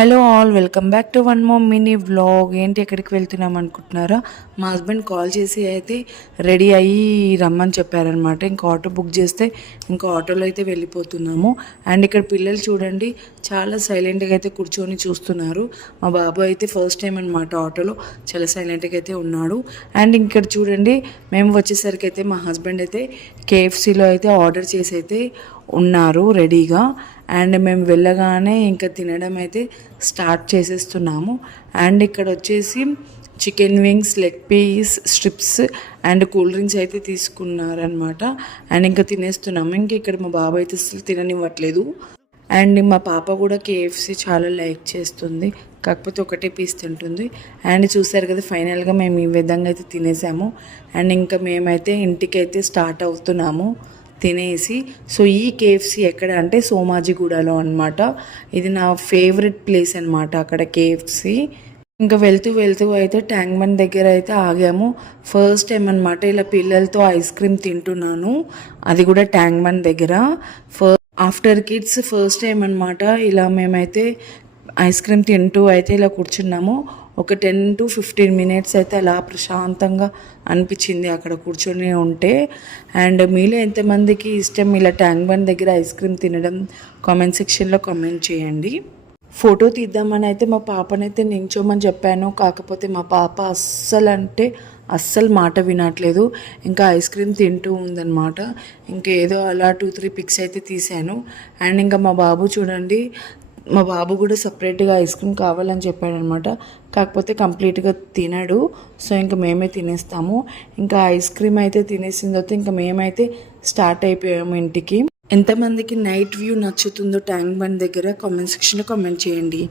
Hello all, welcome back to one more mini vlog. ఏంటి ఎక్కడికి వెళ్తున్నాం అనుకుంటున్నారా? మా హస్బెండ్ కాల్ చేసి అయితే రెడీ అయ్యి రమ్మని చెప్పారనమాట. ఇంకా ఆటో బుక్ చేస్తే ఇంకా ఆటోలో అయితే వెళ్ళిపోతున్నాము. అండ్ ఇక్కడ పిల్లలు చూడండి చాలా సైలెంట్గా అయితే కూర్చొని చూస్తున్నారు. మా బాబు అయితే ఫస్ట్ టైం అనమాట ఆటోలో, చాలా సైలెంట్గా అయితే ఉన్నాడు. అండ్ ఇక్కడ చూడండి మేము వచ్చేసరికి అయితే మా హస్బెండ్ అయితే కేఎఫ్సీలో అయితే ఆర్డర్ చేసి అయితే ఉన్నారు రెడీగా. అండ్ మేము వెళ్ళగానే ఇంకా తినడం అయితే స్టార్ట్ చేసేస్తున్నాము. అండ్ ఇక్కడ వచ్చేసి chicken wings, leg piece, strips and cool drinks అయితే తీసుకున్నారనమాట. అండ్ ఇంకా తినేస్తున్నాము. ఇంక ఇక్కడ మా బాబు అయితే అసలు తిననివ్వట్లేదు. అండ్ మా పాప కూడా కేఎఫ్సీ చాలా లైక్ చేస్తుంది, కాకపోతే ఒకటే పీస్ తింటుంది. అండ్ చూసారు కదా, ఫైనల్గా మేము ఈ విధంగా అయితే తినేసాము. అండ్ ఇంకా మేమైతే ఇంటికైతే స్టార్ట్ అవుతున్నాము తినేసి. సో ఈ కేఎఫ్సీ ఎక్కడ అంటే సోమాజిగూడలో అనమాట. ఇది నా ఫేవరెట్ ప్లేస్ అనమాట అక్కడ కేఎఫ్సీ. ఇంకా వెళ్తూ వెళ్తూ అయితే ట్యాంక్ బండ్ దగ్గర అయితే ఆగాము. ఫస్ట్ టైం అనమాట ఇలా పిల్లలతో ఐస్ క్రీమ్ తింటున్నాను, అది కూడా ట్యాంక్ బండ్ దగ్గర. ఆఫ్టర్ కిడ్స్ ఫస్ట్ టైం అనమాట ఇలా మేమైతే ఐస్ క్రీమ్ తింటూ అయితే ఇలా కూర్చున్నాము. ఒక 10 to 15 minutes అయితే అలా ప్రశాంతంగా అనిపించింది అక్కడ కూర్చొని ఉంటే. అండ్ మీలో ఎంతమందికి ఇష్టం ఇలా ట్యాంక్ బండ్ దగ్గర ఐస్ క్రీమ్ తినడం? కామెంట్ సెక్షన్లో కామెంట్ చేయండి. ఫోటో తీద్దామని అయితే మా పాపనైతే నించోమని చెప్పాను, కాకపోతే మా పాప అస్సలు మాట వినట్లేదు. ఇంకా ఐస్ క్రీమ్ తింటూ ఉందన్నమాట. ఇంకేదో అలా 2-3 పిక్స్ అయితే తీశాను. అండ్ ఇంకా మా బాబు చూడండి, మా బాబు కూడా సపరేట్గా ఐస్ క్రీమ్ కావాలని చెప్పాడనమాట, కాకపోతే కంప్లీట్గా తినడు. సో ఇంకా మేమే తినేస్తాము. ఇంకా ఐస్ క్రీమ్ అయితే తినేసిన తర్వాత ఇంకా మేమైతే స్టార్ట్ అయిపోయాము ఇంటికి. ఎంతమందికి నైట్ వ్యూ నచ్చుతుందో ట్యాంక్ బండ్ దగ్గర కామెంట్ సెక్షన్లో కామెంట్ చేయండి.